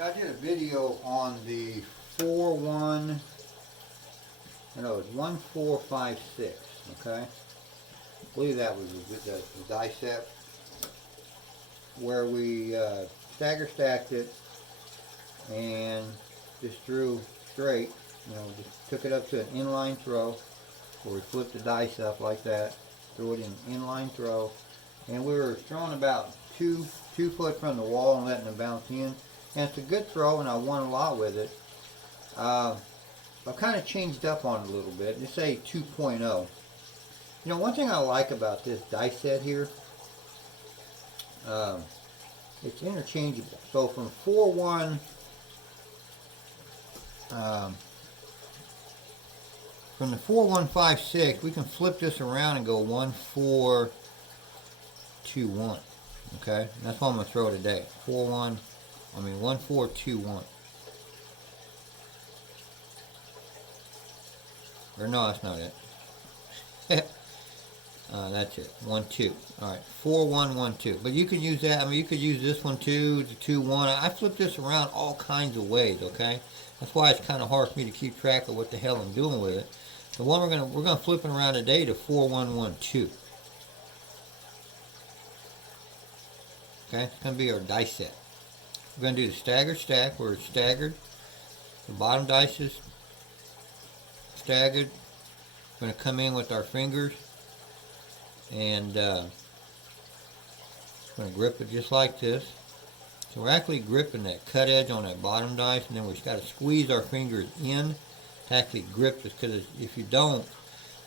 I did a video on the 1456, okay? I believe that was the die set where we stagger stacked it and just drew straight, just took it up to an inline throw where we flipped the dice up like that, threw it in inline throw, and we were throwing about two foot from the wall and letting it bounce in. And it's a good throw, and I won a lot with it. I've kind of changed up on it a little bit. Just say 2.0. One thing I like about this dice set here, it's interchangeable. So from 4-1, from the 4156, we can flip this around and go 1-4-2-1. Okay, and that's what I'm gonna throw today. 1-4-2-1. Or no, that's not it. That's it. 1-2. All right, 4-1-1-2. But you could use that. You could use this one too. The 2-1. I flip this around all kinds of ways. Okay, that's why it's kind of hard for me to keep track of what the hell I'm doing with it. The one we're gonna flip it around today to 4-1-1-2. Okay, it's gonna be our dice set. We're going to do the staggered stack where it's staggered. The bottom dice is staggered. We're going to come in with our fingers and going to grip it just like this. So we're actually gripping that cut edge on that bottom dice, and then we've got to squeeze our fingers in to actually grip this, because if you don't,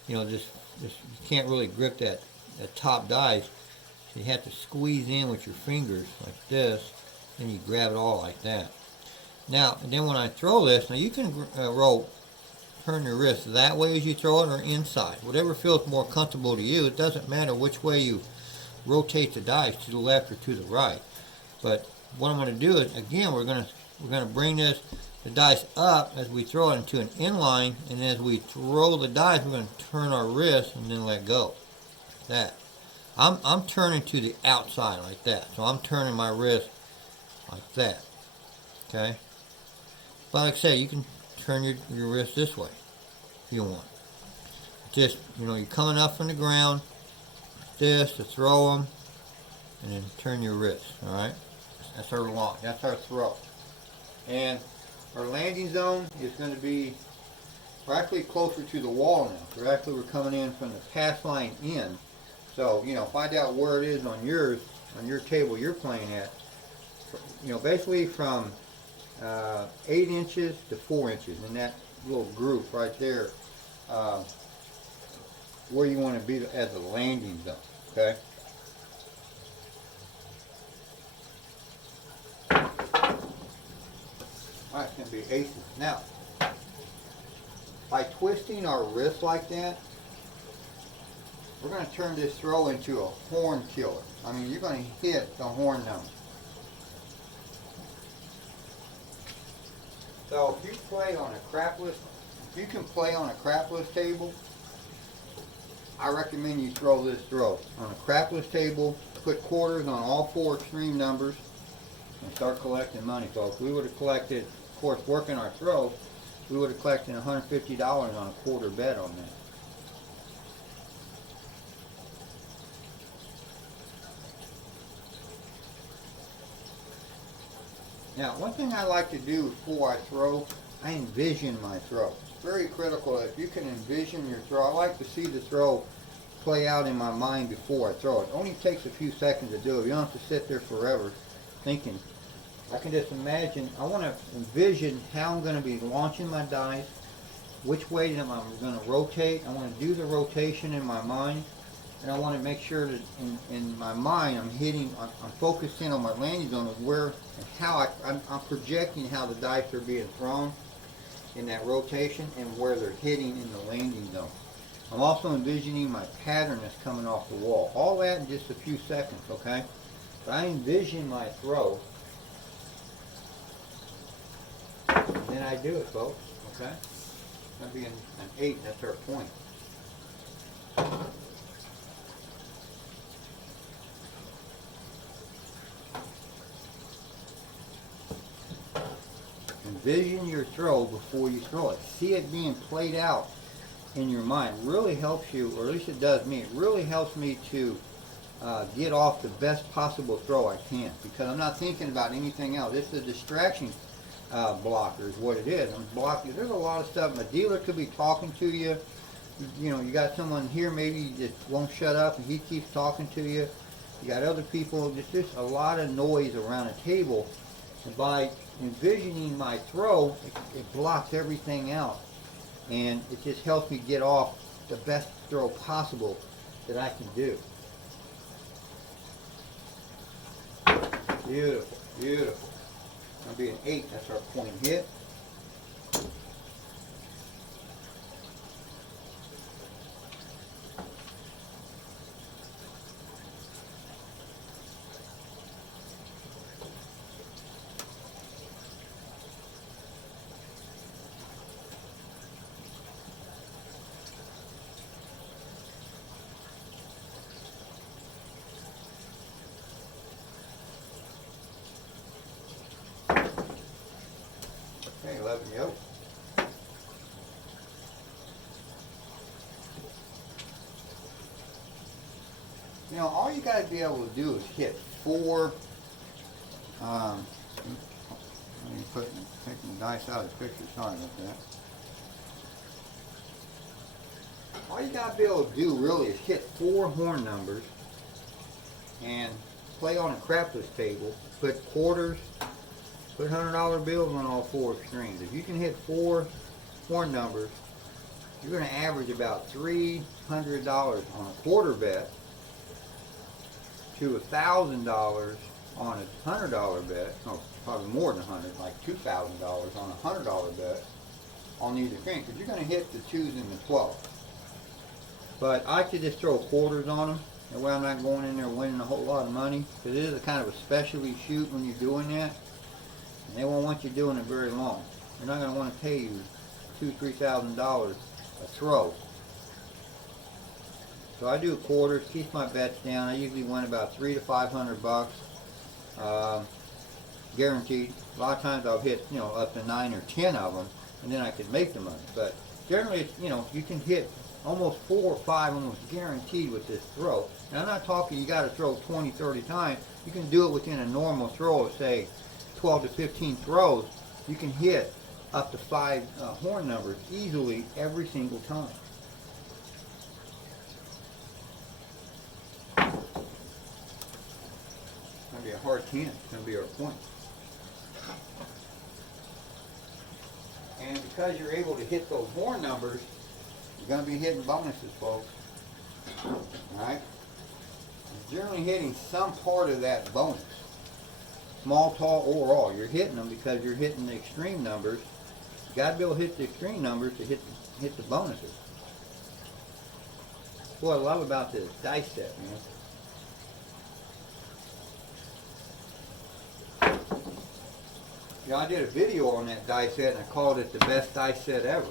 you can't really grip that top dice. So you have to squeeze in with your fingers like this. And you grab it all like that. Now, and then when I throw this, now you can turn your wrist that way as you throw it, or inside. Whatever feels more comfortable to you. It doesn't matter which way you rotate the dice, to the left or to the right. But what I'm going to do is, again, we're going to bring the dice up as we throw it into an inline, and as we throw the dice, we're going to turn our wrist and then let go. Like that. I'm turning to the outside like that. So I'm turning my wrist like that, okay? But like I say, you can turn your wrist this way if you want. Just, you're coming up from the ground, like this, to throw them, and then turn your wrist, all right? That's our throw. And our landing zone is going to be, we're actually closer to the wall now. We're coming in from the pass line in. So, find out where it is on your table you're playing at. Basically from 8 inches to 4 inches in that little group right there, where you want to be as a landing zone, okay? Alright, it's going to be aces. Now, by twisting our wrist like that, we're going to turn this throw into a horn killer. You're going to hit the horn number. So if you play on a crapless, if you can play on a crapless table, I recommend you throw this throw. On a crapless table, put quarters on all 4 extreme numbers and start collecting money. So if we would have collected, of course, working our throw, we would have collected $150 on a quarter bet on that. Now, one thing I like to do before I throw, I envision my throw. It's very critical if you can envision your throw. I like to see the throw play out in my mind before I throw it. It only takes a few seconds to do it. You don't have to sit there forever thinking. I can just imagine, I want to envision how I'm going to be launching my dice, which way am I going to rotate. I want to do the rotation in my mind. And I want to make sure that in my mind I'm focusing on my landing zone of where and how I'm projecting how the dice are being thrown in that rotation and where they're hitting in the landing zone. I'm also envisioning my pattern that's coming off the wall. All that in just a few seconds, okay? But I envision my throw, and then I do it, folks, okay? It's going to be an 8, that's our point. envision your throw before you throw it. See it being played out in your mind. It really helps you, or at least it does me. It really helps me to get off the best possible throw I can, because I'm not thinking about anything else. It's a distraction blocker is what it is. I'm blocking. There's a lot of stuff. A dealer could be talking to you. You know, you got someone here maybe that won't shut up and he keeps talking to you. You got other people. There's just a lot of noise around a table. And by envisioning my throw, it blocks everything out. And it just helps me get off the best throw possible that I can do. Beautiful, beautiful. That'll be an 8. That's our point hit. Okay, 11 yoke. You know, all you got to be able to do is hit 4. Let me taking the dice out of the picture. Sorry about that. All you got to be able to do really is hit 4 horn numbers and play on a crapless table. Put quarters. Put $100 bills on all 4 extremes. If you can hit 4 horn numbers, you're going to average about $300 on a quarter bet to $1,000 on a $100 bet, or probably more than 100, like $2,000 on a $100 bet on either extreme, because you're going to hit the 2s and the 12s. But I could just throw quarters on them. That way I'm not going in there winning a whole lot of money, because it is a kind of a specialty shoot when you're doing that. And they won't want you doing it very long. They're not going to want to pay you $2,000-$3,000 a throw. So I do quarters, keep my bets down. I usually win about $300 to $500, guaranteed. A lot of times I'll hit, you know, up to 9 or 10 of them, and then I can make the money. But generally, it's, you know, you can hit almost 4 or 5 almost guaranteed with this throw. And I'm not talking you got to throw 20, 30 times. You can do it within a normal throw of, say, 12 to 15 throws. You can hit up to 5 horn numbers easily every single time. It's going to be a hard 10. It's going to be our point. And because you're able to hit those horn numbers, you're going to be hitting bonuses, folks. Alright? You're generally hitting some part of that bonus. Small, tall, or all. You're hitting them because you're hitting the extreme numbers. You got to be able to hit the extreme numbers to hit the bonuses. What I love about this dice set, man. You know, I did a video on that dice set and I called it the best dice set ever.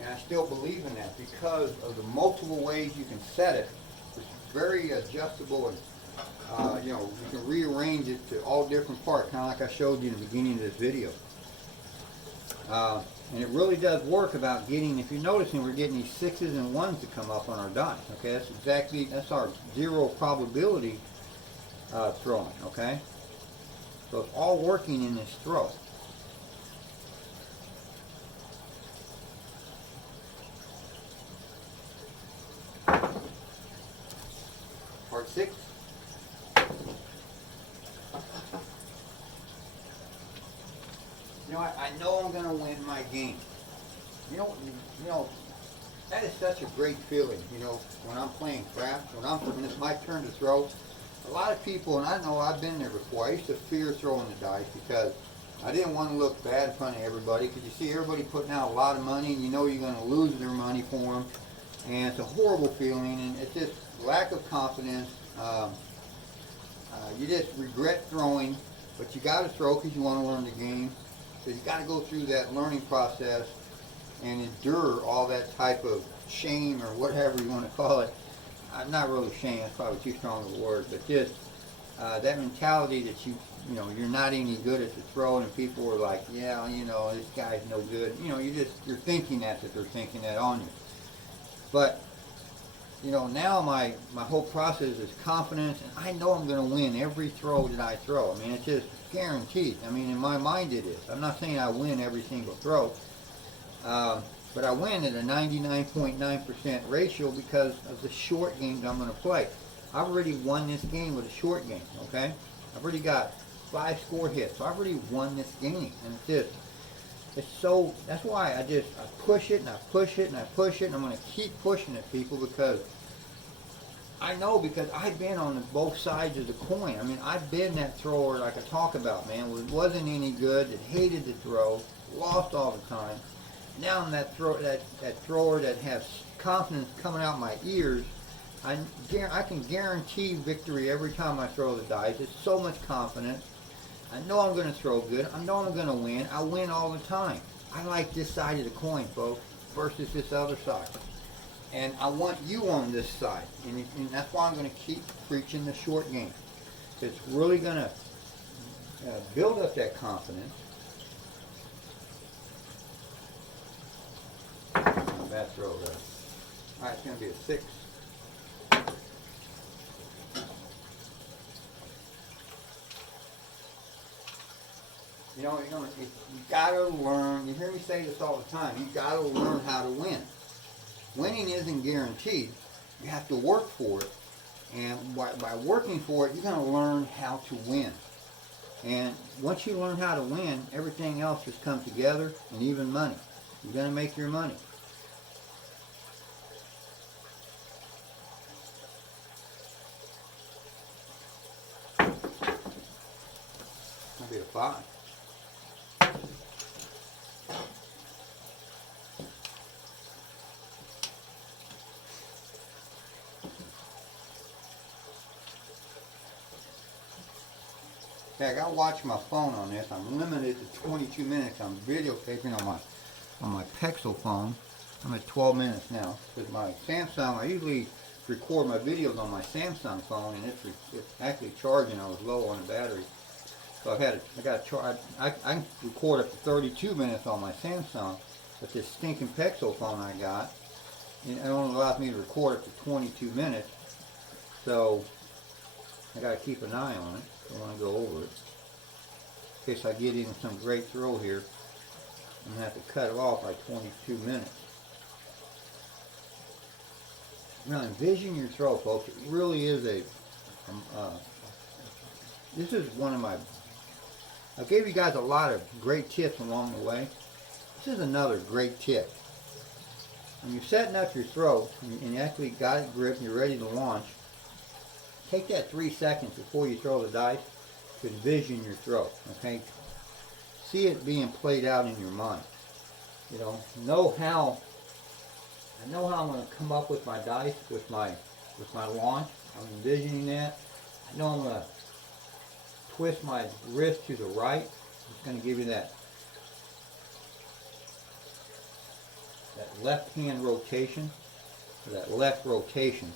And I still believe in that because of the multiple ways you can set it. It's very adjustable, and you know, you can rearrange it to all different parts, kind of like I showed you in the beginning of this video. And it really does work about getting, if you're noticing, we're getting these 6s and 1s to come up on our dice. Okay, that's our 0 probability throwing. Okay, so it's all working in this throw. Part 6. You know, I know I'm going to win my game. You know, that is such a great feeling. You know, when I'm playing craps, when it's my turn to throw. A lot of people, and I know I've been there before. I used to fear throwing the dice because I didn't want to look bad in front of everybody. Because you see everybody putting out a lot of money, and you know you're going to lose their money for them, and it's a horrible feeling, and it's just lack of confidence. You just regret throwing, but you got to throw because you want to learn the game. So you got to go through that learning process and endure all that type of shame or whatever you want to call it. Not really shame, that's probably too strong of a word, but just that mentality that you know, you're not any good at the throw, and people are like, yeah, you know, this guy's no good. You know, you're thinking that they're thinking that on you. But you know, now my whole process is confidence, and I know I'm going to win every throw that I throw. I mean, it's just guaranteed. I mean, in my mind it is. I'm not saying I win every single throw, but I win at a 99.9% ratio because of the short games I'm going to play. I've already won this game with a short game, okay? I've already got 5 score hits, so I've already won this game, and it's so, that's why I push it and I push it and I push it, and I'm going to keep pushing it, people, because I know, because I've been on both sides of the coin. I mean, I've been that thrower like I talk about, man, who wasn't any good, that hated to throw, lost all the time. Now I'm that thrower that has confidence coming out my ears. I can guarantee victory every time I throw the dice. It's so much confidence. I know I'm going to throw good. I know I'm going to win. I win all the time. I like this side of the coin, folks, versus this other side. And I want you on this side. And that's why I'm going to keep preaching the short game. It's really going to build up that confidence. Bad throw there. All right, it's going to be a 6. You gotta learn. You hear me say this all the time. You gotta learn how to win. Winning isn't guaranteed. You have to work for it, and by working for it, you're gonna learn how to win. And once you learn how to win, everything else just comes together, and even money. You're gonna make your money. It's gonna be a 5. I gotta watch my phone on this. I'm limited to 22 minutes. I'm videotaping on my Pixel phone. I'm at 12 minutes now. With my Samsung, I usually record my videos on my Samsung phone, and it's actually charging. I was low on the battery, so I can record up to 32 minutes on my Samsung, but this stinking Pixel phone I got, it only allows me to record up to 22 minutes. So I gotta keep an eye on it. I want to go over it. In case I get in some great throw here, I'm going to have to cut it off by 22 minutes. Now, envision your throw, folks. It really is this is one of my, I gave you guys a lot of great tips along the way. This is another great tip. When you're setting up your throw, and you actually got it gripped and you're ready to launch, take that 3 seconds before you throw the dice to envision your throw, okay? See it being played out in your mind. You know how I'm going to come up with my dice, with my launch. I'm envisioning that. I know I'm going to twist my wrist to the right. It's going to give you that left hand rotation, or that left rotation.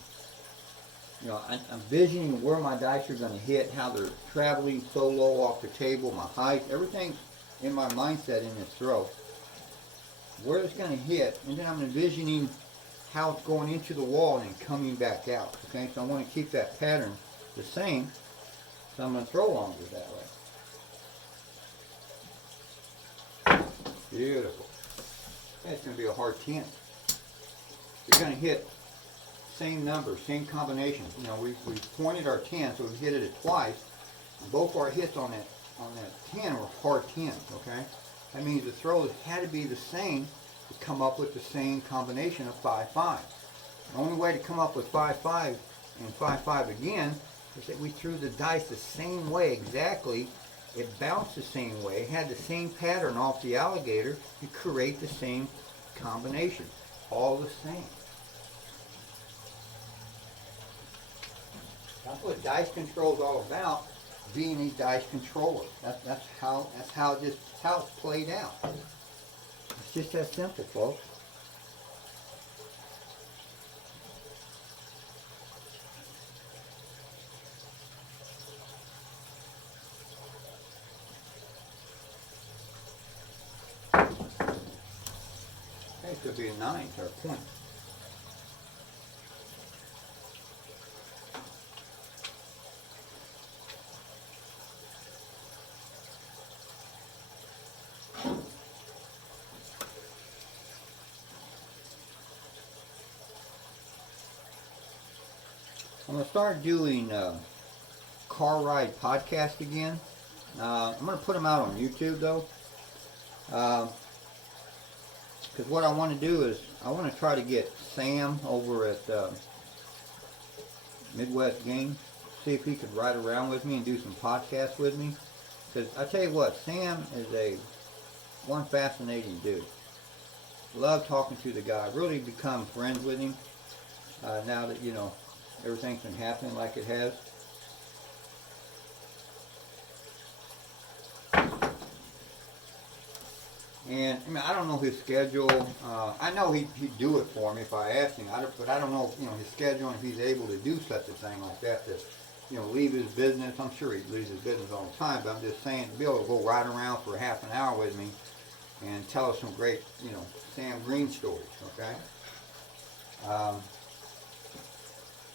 You know, I'm envisioning where my dice are going to hit, how they're traveling so low off the table, my height, everything's in my mindset in this throw. Where it's going to hit, and then I'm envisioning how it's going into the wall and coming back out. Okay, so I want to keep that pattern the same, so I'm going to throw longer that way. Beautiful. Okay, it's going to be a hard 10. You're going to hit same number, same combination. You know, we pointed our 10, so we hit it twice. Both our hits on that 10 were hard 10s, okay? That means the throws had to be the same to come up with the same combination of 5-5. The only way to come up with 5-5 and 5-5 again is that we threw the dice the same way exactly. It bounced the same way, it had the same pattern off the alligator to create the same combination. All the same. That's what dice control is all about, being a dice controller. That's how it's played out. It's just that simple, folks. could be a 9 or a point. I'm going to start doing car ride podcast again. I'm going to put them out on YouTube though. Because what I want to do is I want to try to get Sam over at Midwest Game, see if he could ride around with me and do some podcasts with me. Because I tell you what, Sam is one fascinating dude. Love talking to the guy. Really become friends with him now that, you know, everything's been happening like it has. And I mean, I don't know his schedule. I know he'd do it for me if I asked him. But I don't know, you know, his schedule and if he's able to do such a thing like that. To, you know, leave his business. I'm sure he leaves his business all the time. But I'm just saying, to be able to go ride around for half an hour with me and tell us some great, you know, Sam Green stories. Okay.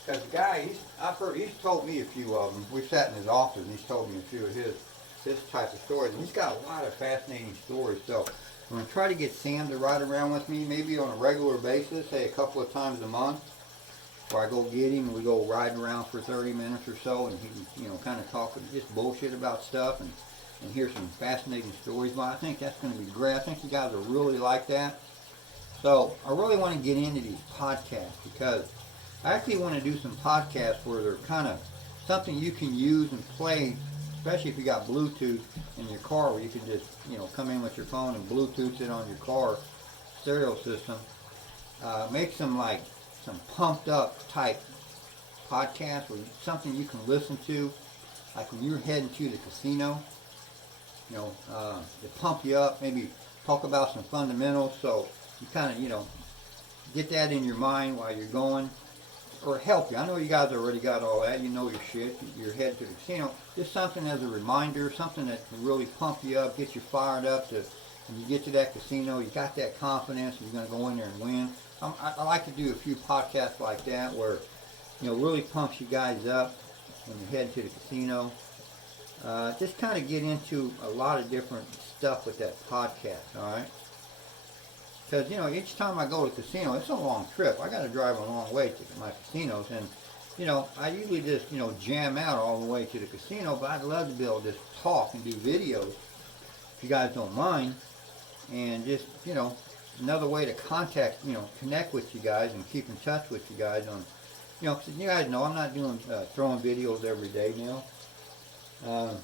Because the guy, he's told me a few of them. We've sat in his office and he's told me a few of his type of stories. And he's got a lot of fascinating stories. So I'm going to try to get Sam to ride around with me, maybe on a regular basis, say a couple of times a month, where I go get him and we go riding around for 30 minutes or so, and he can, you know, kind of talk just bullshit about stuff and hear some fascinating stories. But I think that's going to be great. I think you guys will really like that. So I really want to get into these podcasts because I actually want to do some podcasts where they're kind of something you can use and play, especially if you got Bluetooth in your car, where you can just, you know, come in with your phone and Bluetooth it on your car stereo system. Make some like some pumped up type podcasts, or something you can listen to, like when you're heading to the casino. You know, to pump you up. Maybe talk about some fundamentals, so you kind of, you know, get that in your mind while you're going. Or help you. I know you guys already got all that. You know your shit. You're headed to the casino. Just something as a reminder, something that can really pump you up, get you fired up. To when you get to that casino, you got that confidence. You're going to go in there and win. I like to do a few podcasts like that where, you know, really pumps you guys up when you're heading to the casino. Just kind of get into a lot of different stuff with that podcast. All right. Because, you know, each time I go to the casino, it's a long trip. I got to drive a long way to my casinos. And, you know, I usually just, you know, jam out all the way to the casino. But I'd love to be able to just talk and do videos, if you guys don't mind. And just, you know, another way to contact, you know, connect with you guys and keep in touch with you guys on, you know, because you guys know I'm not doing, throwing videos every day now. Let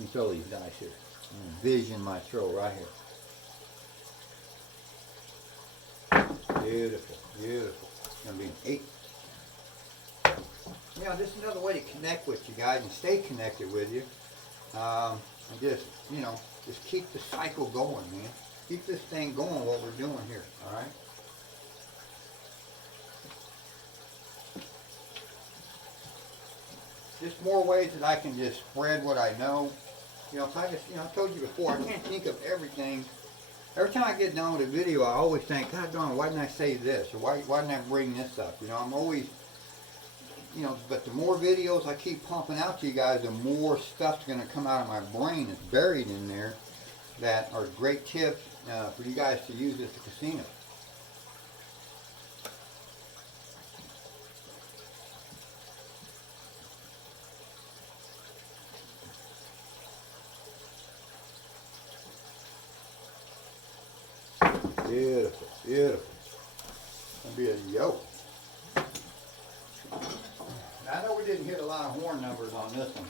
me throw these dice here. Envision my throw right here. Beautiful, beautiful. It's going to be an 8. You know, just another way to connect with you guys and stay connected with you. And just, you know, just keep the cycle going, man. Keep this thing going, what we're doing here, all right? Just more ways that I can just spread what I know. You know, if I just, you know, I told you before, I can't think of everything. Every time I get done with a video, I always think, God darn, why didn't I say this? Or why didn't I bring this up? You know, I'm always, you know, but the more videos I keep pumping out to you guys, the more stuff's going to come out of my brain that's buried in there that are great tips for you guys to use at the casino. Beautiful, beautiful. Gonna be a yoke. Now, I know we didn't hit a lot of horn numbers on this one.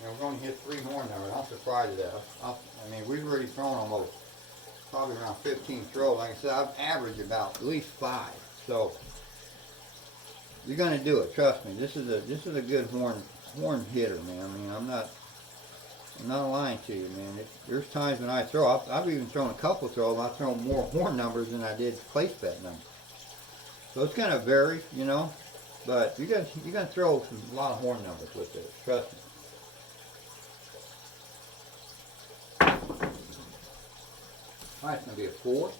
You know, we're going to hit 3 horn numbers. I'm surprised at that. I mean, we've already thrown almost probably around 15 throws. Like I said, I've averaged about at least 5. So you're gonna do it. Trust me. This is a good horn hitter, man. I mean, I'm not lying to you, man. There's times when I throw, I've even thrown a couple throws, I've thrown more horn numbers than I did place bet numbers. So it's gonna vary, you know, but you're gonna throw a lot of horn numbers with this. Trust me. All right, it's gonna be a 4.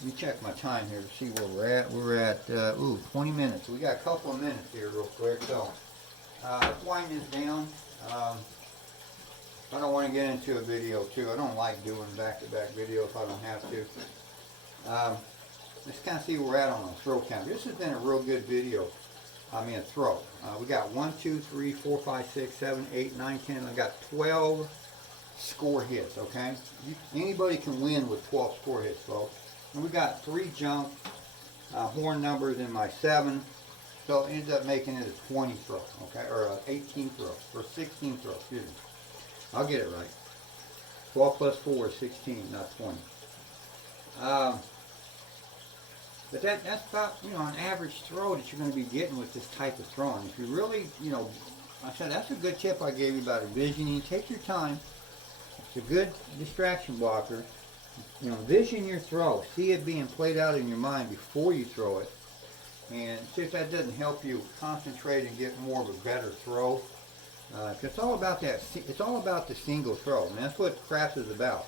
Let me check my time here to see where we're at. We're at, 20 minutes. We got a couple of minutes here real quick. So, let's wind this down. I don't want to get into a video too. I don't like doing back-to-back videos if I don't have to. Let's kind of see where we're at on a throw count. This has been a real good video. I mean a throw. We got 1, 2, 3, 4, 5, 6, 7, 8, 9, 10. I got 12 score hits, okay? Anybody can win with 12 score hits, folks. And we got 3 jump horn numbers in my 7. So it ends up making it a 20 throw, okay? Or 18 throw, or 16 throw, excuse me. I'll get it right. 12 plus 4 is 16, not 20. But that's about, an average throw that you're going to be getting with this type of throwing. If you really, I said that's a good tip I gave you about envisioning. Take your time. It's a good distraction blocker. Envision your throw. See it being played out in your mind before you throw it. And see if that doesn't help you concentrate and get more of a better throw. It's all about that. It's all about the single throw, and that's what craps is about.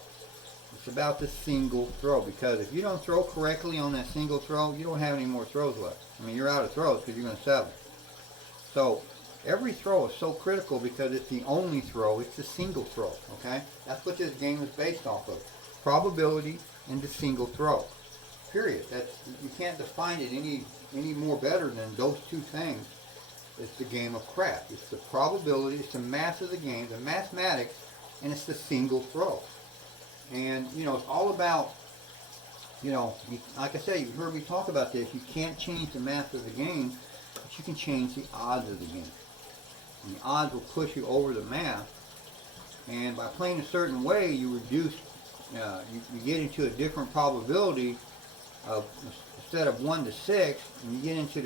It's about the single throw, because if you don't throw correctly on that single throw, you don't have any more throws left. I mean, you're out of throws because you're going to settle. So every throw is so critical because it's the only throw. It's the single throw. Okay, that's what this game is based off of: probability and the single throw. Period. You can't define it any more better than those two things. It's the game of crap. It's the probability, it's the math of the game, the mathematics, and it's the single throw. And, it's all about, like I said, you've heard me talk about this. You can't change the math of the game, but you can change the odds of the game. And the odds will push you over the math. And by playing a certain way, you reduce, you get into a different probability of, instead of 1 to 6, and you get into